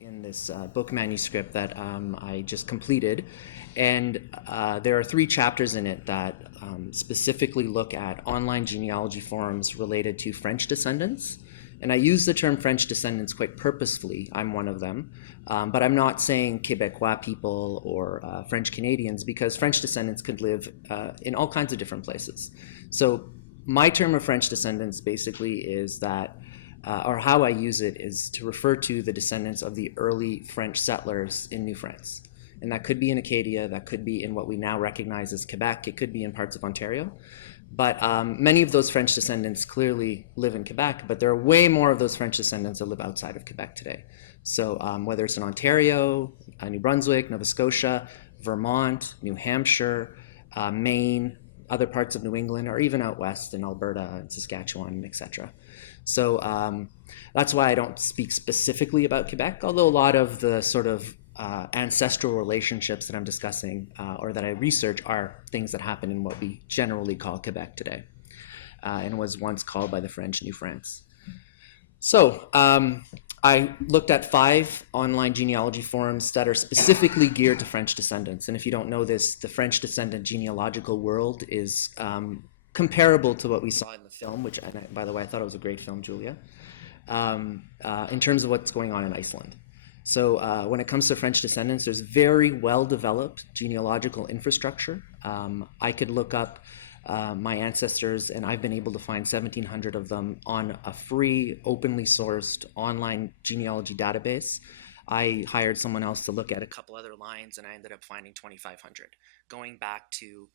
in this book manuscript that I just completed. And there are 3 chapters in it that specifically look at online genealogy forums related to French descendants. And I use the term French descendants quite purposefully. I'm one of them. But I'm not saying Quebecois people or French Canadians, because French descendants could live in all kinds of different places. So my term of French descendants basically is that, or how I use it is to refer to the descendants of the early French settlers in New France. And that could be in Acadia, that could be in what we now recognize as Quebec, it could be in parts of Ontario. But many of those French descendants clearly live in Quebec, but there are way more of those French descendants that live outside of Quebec today. So whether it's in Ontario, New Brunswick, Nova Scotia, Vermont, New Hampshire, Maine, other parts of New England, or even out west in Alberta and Saskatchewan, etc. So that's why I don't speak specifically about Quebec, although a lot of the sort of ancestral relationships that I'm discussing or that I research are things that happen in what we generally call Quebec today, and was once called by the French New France. So I looked at 5 online genealogy forums that are specifically geared to French descendants. And if you don't know this, the French descendant genealogical world is comparable to what we saw in the film, which, and by the way, I thought it was a great film, Julia, in terms of what's going on in Iceland. So when it comes to French descendants, there's very well-developed genealogical infrastructure. I could look up my ancestors, and I've been able to find 1,700 of them on a free, openly sourced online genealogy database. I hired someone else to look at a couple other lines, and I ended up finding 2,500, going back to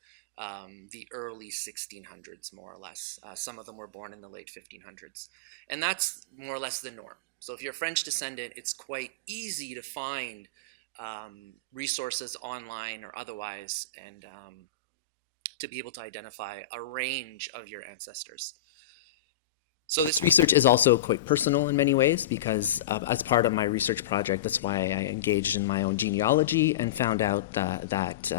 the early 1600s, more or less. Some of them were born in the late 1500s. And that's more or less the norm. So if you're a French descendant, it's quite easy to find resources online or otherwise, and to be able to identify a range of your ancestors. So this research is also quite personal in many ways, because as part of my research project, that's why I engaged in my own genealogy and found out that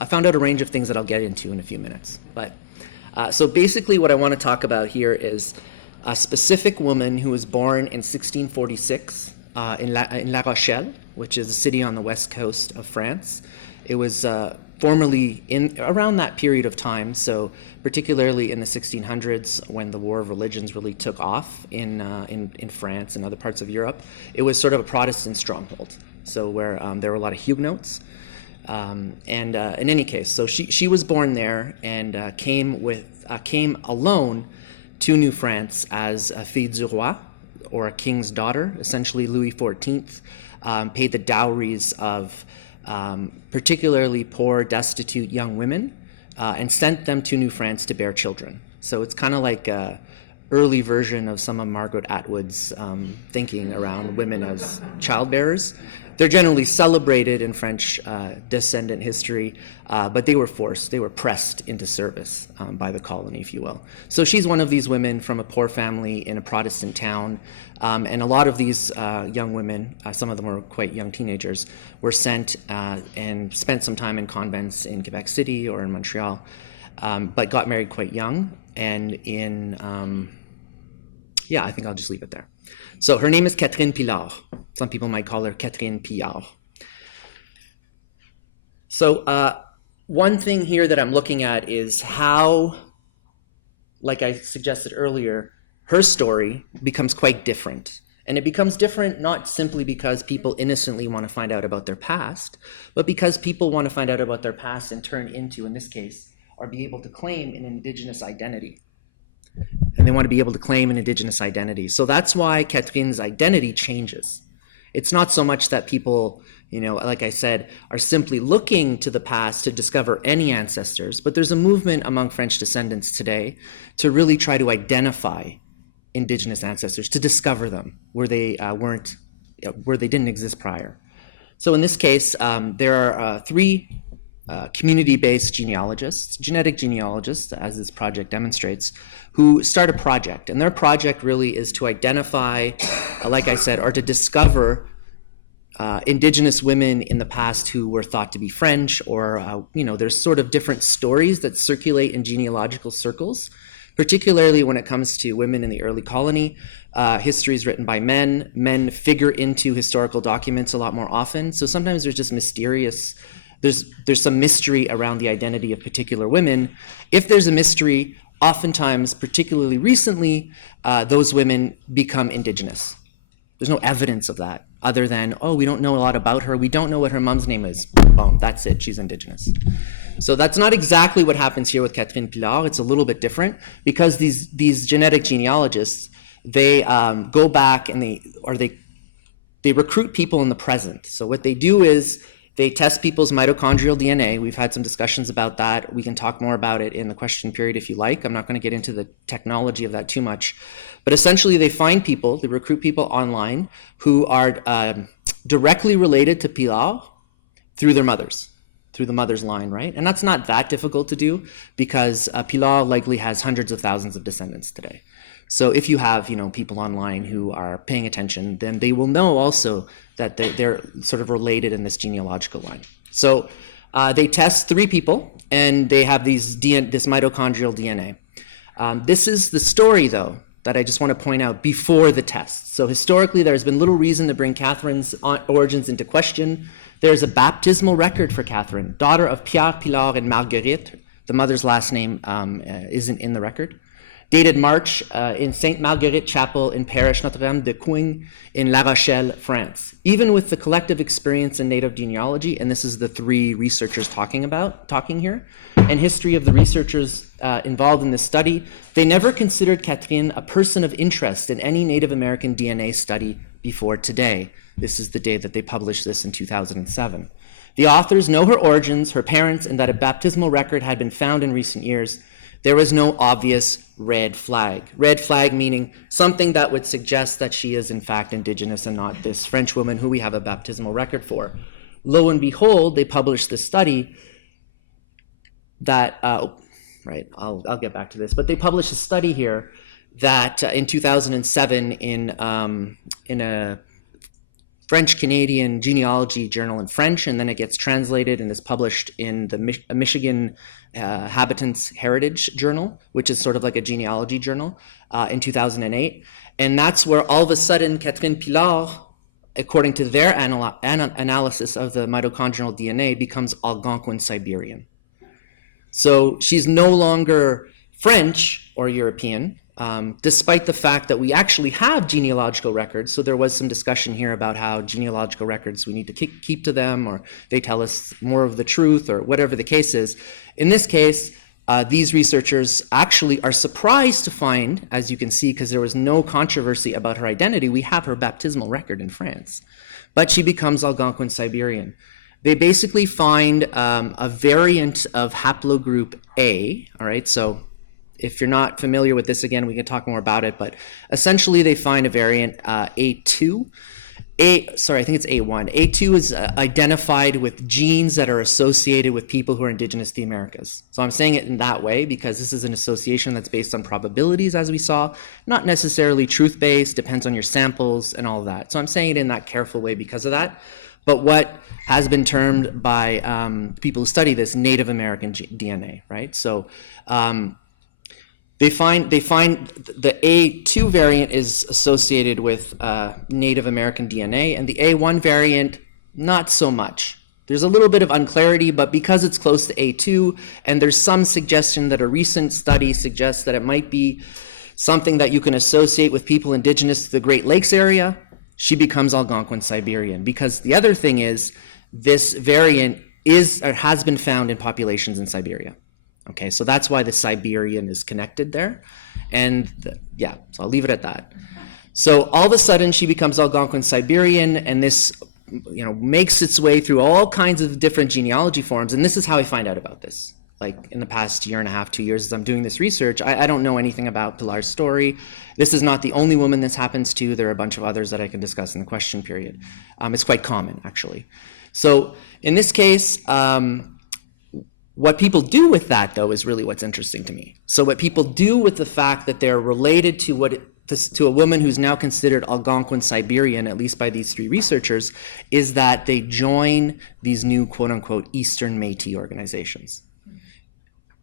I found out a range of things that I'll get into in a few minutes. But so basically what I want to talk about here is a specific woman who was born in 1646 in La Rochelle, which is a city on the west coast of France. It was formerly around that period of time, so particularly in the 1600s, when the War of Religions really took off in France and other parts of Europe, it was sort of a Protestant stronghold. So where there were a lot of Huguenots, and in any case, so she was born there and came alone to New France as a fille du roi, or a king's daughter. Essentially, Louis XIV paid the dowries of particularly poor, destitute young women, and sent them to New France to bear children. So it's kind of like an early version of some of Margaret Atwood's thinking around women as childbearers. They're generally celebrated in French descendant history, but they were forced, they were pressed into service by the colony, if you will. So she's one of these women from a poor family in a Protestant town, and a lot of these young women, some of them were quite young teenagers, were sent and spent some time in convents in Quebec City or in Montreal, but got married quite young, and yeah, I think I'll just leave it there. So her name is Catherine Pilard. Some people might call her Catherine Piaf. So one thing here that I'm looking at is how, like I suggested earlier, her story becomes quite different. And it becomes different not simply because people innocently want to find out about their past, but because people want to find out about their past and turn into, in this case, or be able to claim an Indigenous identity. And they want to be able to claim an Indigenous identity. So that's why Catherine's identity changes. It's not so much that people, like I said, are simply looking to the past to discover any ancestors, but there's a movement among French descendants today to really try to identify Indigenous ancestors, to discover them where they where they didn't exist prior. So in this case, there are 3 community-based genealogists, genetic genealogists, as this project demonstrates, who start a project. And their project really is to identify, like I said, or to discover Indigenous women in the past who were thought to be French, or, there's sort of different stories that circulate in genealogical circles, particularly when it comes to women in the early colony, history is written by men. Men figure into historical documents a lot more often. So sometimes there's just mysterious, there's some mystery around the identity of particular women. If there's a mystery, oftentimes, particularly recently, those women become Indigenous. There's no evidence of that other than, oh, we don't know a lot about her. We don't know what her mom's name is. Boom, that's it. She's Indigenous. So that's not exactly what happens here with Catherine Pilar. It's a little bit different because these genetic genealogists, they go back and they recruit people in the present. So what they do is they test people's mitochondrial DNA. We've had some discussions about that. We can talk more about it in the question period if you like. I'm not going to get into the technology of that too much. But essentially, they find people, they recruit people online who are directly related to Pilar through their mothers, through the mother's line, right? And that's not that difficult to do because Pilar likely has hundreds of thousands of descendants today. So if you have, people online who are paying attention, then they will know also that they're sort of related in this genealogical line. So they test 3 people, and they have this mitochondrial DNA. This is the story, though, that I just want to point out before the test. So historically, there's been little reason to bring Catherine's origins into question. There's a baptismal record for Catherine, daughter of Pierre, Pilar, and Marguerite. The mother's last name isn't in the record. Dated March in Sainte Marguerite Chapel in Parish Notre-Dame de Couing in La Rochelle, France. Even with the collective experience in native genealogy, and this is the 3 researchers talking here, and history of the researchers involved in this study, they never considered Catherine a person of interest in any Native American DNA study before today. This is the day that they published this in 2007. The authors know her origins, her parents, and that a baptismal record had been found in recent years. There was no obvious red flag. Red flag meaning something that would suggest that she is in fact Indigenous and not this French woman who we have a baptismal record for. Lo and behold, they published this study that, I'll get back to this, but they published a study here that in 2007 in a French-Canadian genealogy journal in French, and then it gets translated and is published in the Michigan Habitants Heritage Journal, which is sort of like a genealogy journal, in 2008. And that's where all of a sudden Catherine Pilar, according to their analysis of the mitochondrial DNA, becomes Algonquin Siberian. So she's no longer French or European, despite the fact that we actually have genealogical records. So there was some discussion here about how genealogical records, we need to keep to them, or they tell us more of the truth, or whatever the case is. In this case, these researchers actually are surprised to find, as you can see, because there was no controversy about her identity, we have her baptismal record in France. But she becomes Algonquin Siberian. They basically find a variant of haplogroup A, all right? So if you're not familiar with this, again, we can talk more about it, but essentially they find a variant A2. I think it's A1. A2 is identified with genes that are associated with people who are indigenous to the Americas. So I'm saying it in that way because this is an association that's based on probabilities, as we saw, not necessarily truth-based, depends on your samples and all of that. So I'm saying it in that careful way because of that. But what has been termed by people who study this Native American DNA, right? So they find the A2 variant is associated with Native American DNA, and the A1 variant, not so much. There's a little bit of unclarity, but because it's close to A2, and there's some suggestion that a recent study suggests that it might be something that you can associate with people indigenous to the Great Lakes area, she becomes Algonquin Siberian. Because the other thing is, this variant is or has been found in populations in Siberia. Okay, so that's why the Siberian is connected there. And so I'll leave it at that. So all of a sudden she becomes Algonquin Siberian, and this makes its way through all kinds of different genealogy forms. And this is how I find out about this. Like in the past year and a half, 2 years, as I'm doing this research, I don't know anything about Pilar's story. This is not the only woman this happens to. There are a bunch of others that I can discuss in the question period. It's quite common, actually. So in this case, what people do with that, though, is really what's interesting to me. So what people do with the fact that they're related to a woman who's now considered Algonquin Siberian, at least by these 3 researchers, is that they join these new quote-unquote Eastern Métis organizations.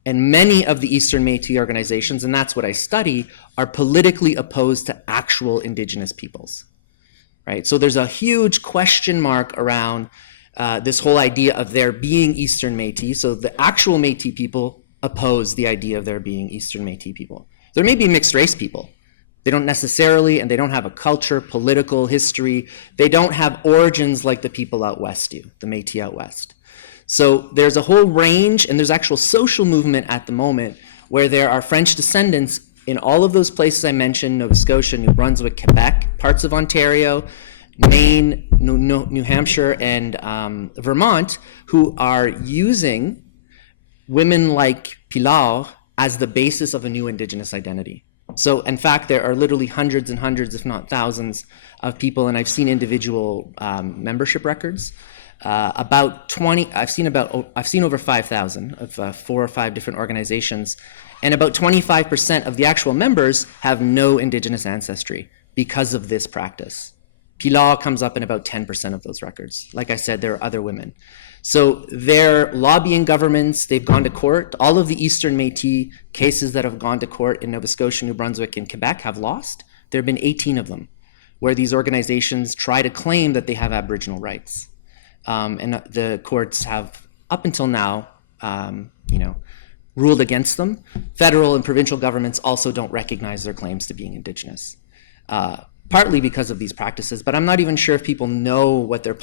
And many of the Eastern Métis organizations, and that's what I study, are politically opposed to actual Indigenous peoples, right? So there's a huge question mark around this whole idea of there being Eastern Métis. So the actual Métis people oppose the idea of there being Eastern Métis people. There may be mixed race people. They don't necessarily, and they don't have a culture, political history. They don't have origins like the people out west do, the Métis out west. So there's a whole range, and there's actual social movement at the moment where there are French descendants in all of those places I mentioned, Nova Scotia, New Brunswick, Quebec, parts of Ontario, Maine, New Hampshire, and Vermont, who are using women like Piaf as the basis of a new Indigenous identity. So in fact, there are literally hundreds and hundreds, if not thousands, of people, and I've seen individual membership records. About 20, I've seen over 5,000 of 4 or 5 different organizations, and about 25% of the actual members have no Indigenous ancestry because of this practice. Piaf comes up in about 10% of those records. Like I said, there are other women. So they're lobbying governments, they've gone to court. All of the Eastern Métis cases that have gone to court in Nova Scotia, New Brunswick, and Quebec have lost. There have been 18 of them, where these organizations try to claim that they have Aboriginal rights. And the courts have, up until now, ruled against them. Federal and provincial governments also don't recognize their claims to being Indigenous, partly because of these practices, but I'm not even sure if people know what their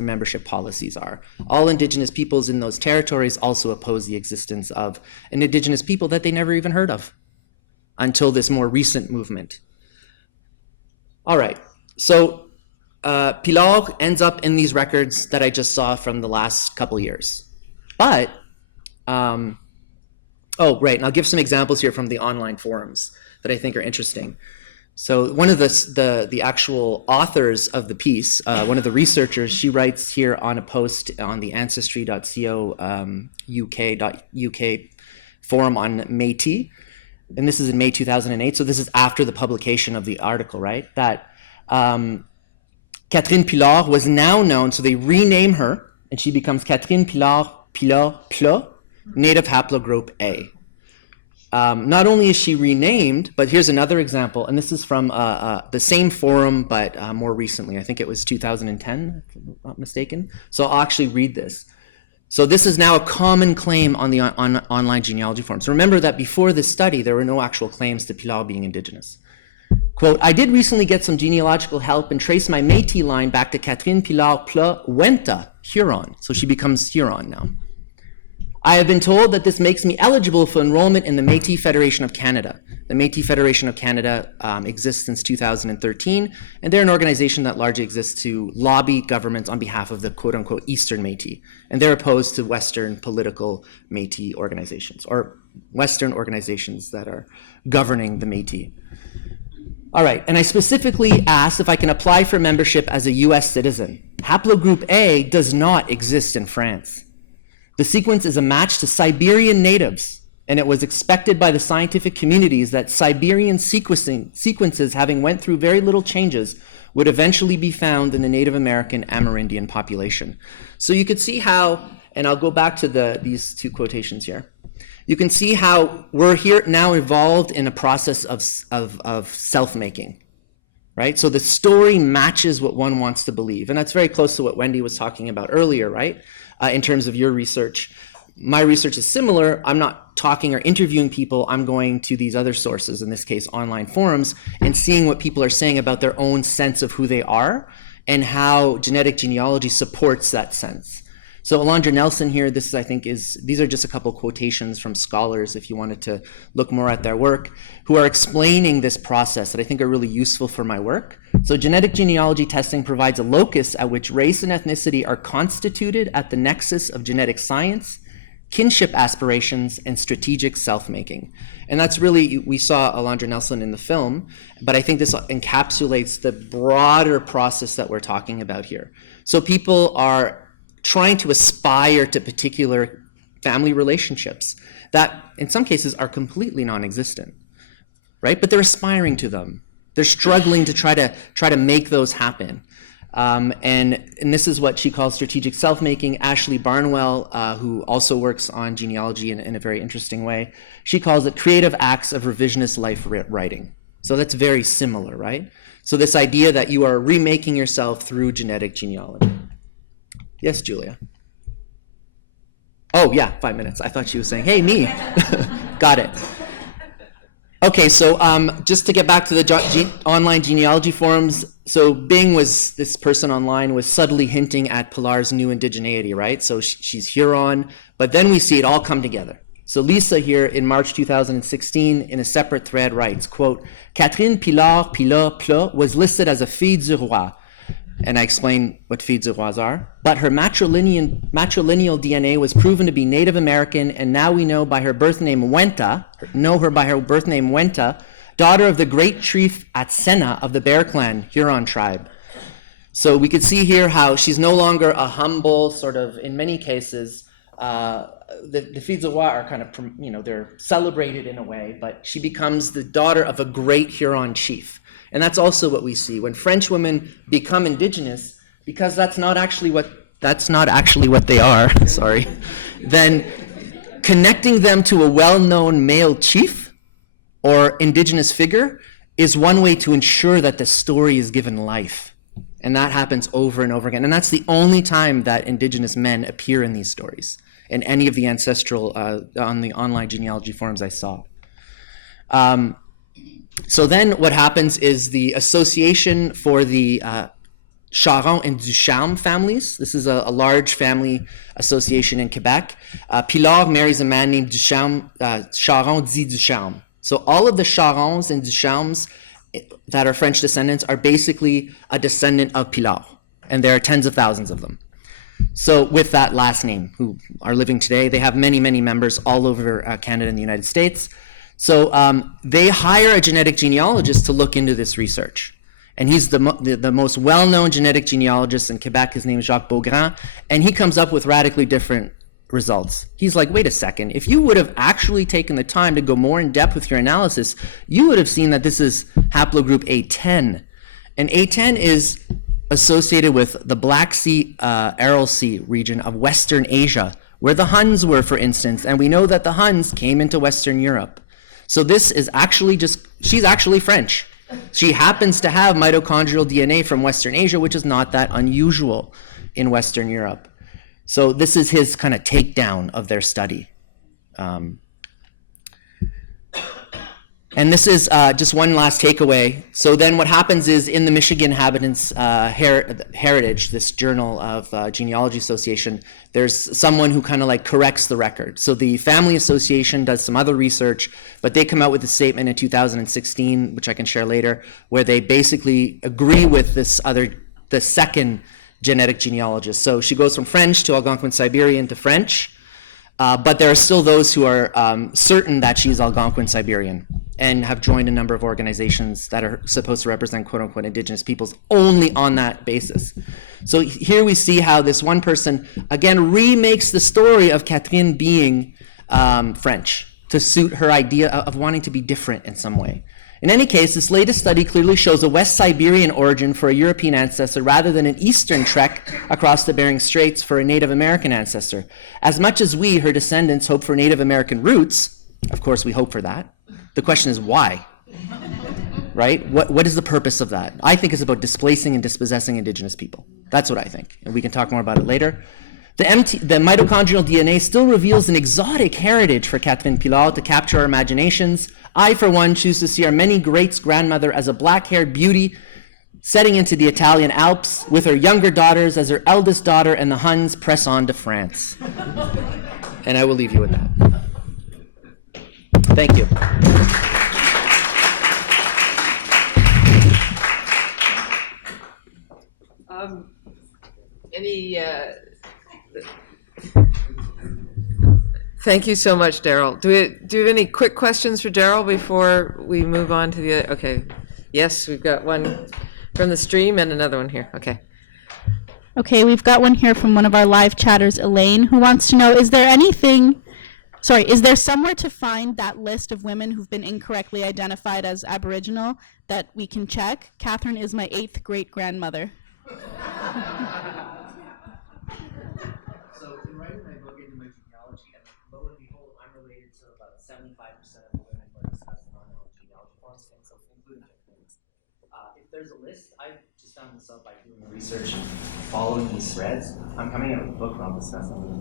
membership policies are. All Indigenous peoples in those territories also oppose the existence of an Indigenous people that they never even heard of until this more recent movement. All right, so Piaf ends up in these records that I just saw from the last couple years. But, and I'll give some examples here from the online forums that I think are interesting. So one of the actual authors of the piece, one of the researchers, she writes here on a post on the ancestry.ca UK forum on Métis, and this is in May 2008, so this is after the publication of the article, right, that Catherine Pilar was now known, so they rename her, and she becomes Catherine Pilar Pla, native haplogroup A. Not only is she renamed, but here's another example, and this is from the same forum, but more recently. I think it was 2010, if I'm not mistaken. So I'll actually read this. So this is now a common claim on the online genealogy forums. Remember that before this study, there were no actual claims to Pilar being Indigenous. Quote, I did recently get some genealogical help and trace my Métis line back to Catherine Pilar Pla Wenta, Huron. So she becomes Huron now. I have been told that this makes me eligible for enrollment in the Métis Federation of Canada. The Métis Federation of Canada exists since 2013, and they're an organization that largely exists to lobby governments on behalf of the quote-unquote Eastern Métis. And they're opposed to Western political Métis organizations, or Western organizations that are governing the Métis. All right, and I specifically asked if I can apply for membership as a US citizen. Haplogroup A does not exist in France. The sequence is a match to Siberian natives, and it was expected by the scientific communities that Siberian sequences, having went through very little changes, would eventually be found in the Native American Amerindian population. So you could see how, and I'll go back to these two quotations here. You can see how we're here now involved in a process of self-making, right? So the story matches what one wants to believe, and that's very close to what Wendy was talking about earlier, right? In terms of your research. My research is similar. I'm not talking or interviewing people. I'm going to these other sources, in this case, online forums, and seeing what people are saying about their own sense of who they are and how genetic genealogy supports that sense. So Alondra Nelson here, these are just a couple quotations from scholars, if you wanted to look more at their work, who are explaining this process that I think are really useful for my work. So genetic genealogy testing provides a locus at which race and ethnicity are constituted at the nexus of genetic science, kinship aspirations, and strategic self-making. And that's really, we saw Alondra Nelson in the film, but I think this encapsulates the broader process that we're talking about here. So people are trying to aspire to particular family relationships that in some cases are completely non-existent, right? But they're aspiring to them. They're struggling to try to make those happen. And this is what she calls strategic self-making. Ashley Barnwell, who also works on genealogy in a very interesting way, she calls it creative acts of revisionist life writing. So that's very similar, right? So this idea that you are remaking yourself through genetic genealogy. Yes, Julia? Oh, yeah, 5 minutes. I thought she was saying, hey, me. Got it. Okay, so just to get back to the online genealogy forums, so Bing was, this person online was subtly hinting at Pilar's new indigeneity, right? So she's Huron, but then we see it all come together. So Lisa here in March 2016 in a separate thread writes, quote, Catherine Pilar Pla was listed as a fille du roi. And I explain what filles du rois are. But her matrilineal DNA was proven to be Native American, and now we know by her birth name Wenta, daughter of the great chief Atsena of the Bear Clan, Huron tribe. So we could see here how she's no longer a humble, sort of, in many cases, the filles du roi are kind of, they're celebrated in a way, but she becomes the daughter of a great Huron chief. And that's also what we see when French women become indigenous, because that's not actually what they are. Sorry. Then connecting them to a well-known male chief or indigenous figure is one way to ensure that the story is given life. And that happens over and over again. And that's the only time that indigenous men appear in these stories, in any of the ancestral, on the online genealogy forums I saw. So then what happens is the Association for the Charron and Ducharme families. This is a large family association in Quebec. Pilar marries a man named Ducharme, Charron dit Ducharme. So all of the Charrons and Ducharmes that are French descendants are basically a descendant of Pilar. And there are tens of thousands of them. So with that last name, who are living today, they have many, many members all over Canada and the United States. So they hire a genetic genealogist to look into this research. And he's the most well-known genetic genealogist in Quebec. His name is Jacques Beaugrand. And he comes up with radically different results. He's like, wait a second. If you would have actually taken the time to go more in depth with your analysis, you would have seen that this is haplogroup A10. And A10 is associated with the Black Sea, Aral Sea region of Western Asia, where the Huns were, for instance. And we know that the Huns came into Western Europe. So this is actually she's actually French. She happens to have mitochondrial DNA from Western Asia, which is not that unusual in Western Europe. So this is his kind of takedown of their study. And this is just one last takeaway. So then what happens is in the Michigan Inhabitants Heritage, this journal of Genealogy Association, there's someone who kind of like corrects the record. So the Family Association does some other research, but they come out with a statement in 2016, which I can share later, where they basically agree with the second genetic genealogist. So she goes from French to Algonquin Siberian to French, but there are still those who are certain that she's Algonquin Siberian and have joined a number of organizations that are supposed to represent quote-unquote indigenous peoples only on that basis. So here we see how this one person, again, remakes the story of Catherine being French to suit her idea of wanting to be different in some way. In any case, this latest study clearly shows a West Siberian origin for a European ancestor rather than an Eastern trek across the Bering Straits for a Native American ancestor. As much as we, her descendants, hope for Native American roots, of course we hope for that, the question is why? Right? What is the purpose of that? I think it's about displacing and dispossessing indigenous people. That's what I think, and we can talk more about it later. The mitochondrial DNA still reveals an exotic heritage for Catherine Pilar to capture our imaginations. I, for one, choose to see our many greats-grandmother as a black-haired beauty setting into the Italian Alps with her younger daughters as her eldest daughter, and the Huns press on to France. And I will leave you with that. Thank you. Thank you so much, Darryl. Do we have any quick questions for Darryl before we move on to the other? Okay. Yes, we've got one from the stream and another one here. Okay. Okay, we've got one here from one of our live chatters, Elaine, who wants to know, is there somewhere to find that list of women who've been incorrectly identified as Aboriginal that we can check? Catherine is my 8th great-grandmother. So in writing my book into my genealogy, and lo and behold, I'm related to about 75% of the women who are discussed in our genealogy forms, and so including genetics. If there's a list, I just found this out by doing research and following these threads. I'm coming out with a book where I'll discuss some of them.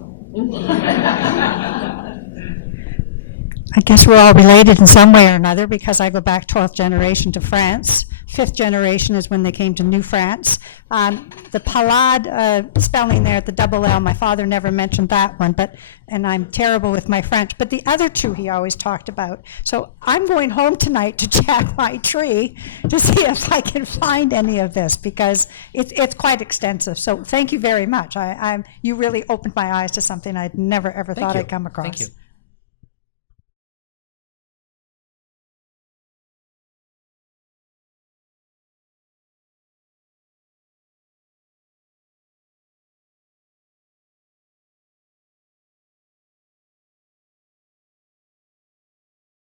I guess we're all related in some way or another because I go back 12th generation to France. 5th generation is when they came to New France. The Palade spelling there at the double L, my father never mentioned that one, and I'm terrible with my French, but the other two he always talked about. So I'm going home tonight to check my tree to see if I can find any of this because it's quite extensive. So thank you very much. You really opened my eyes to something I'd never ever thought I'd come across. Thank you.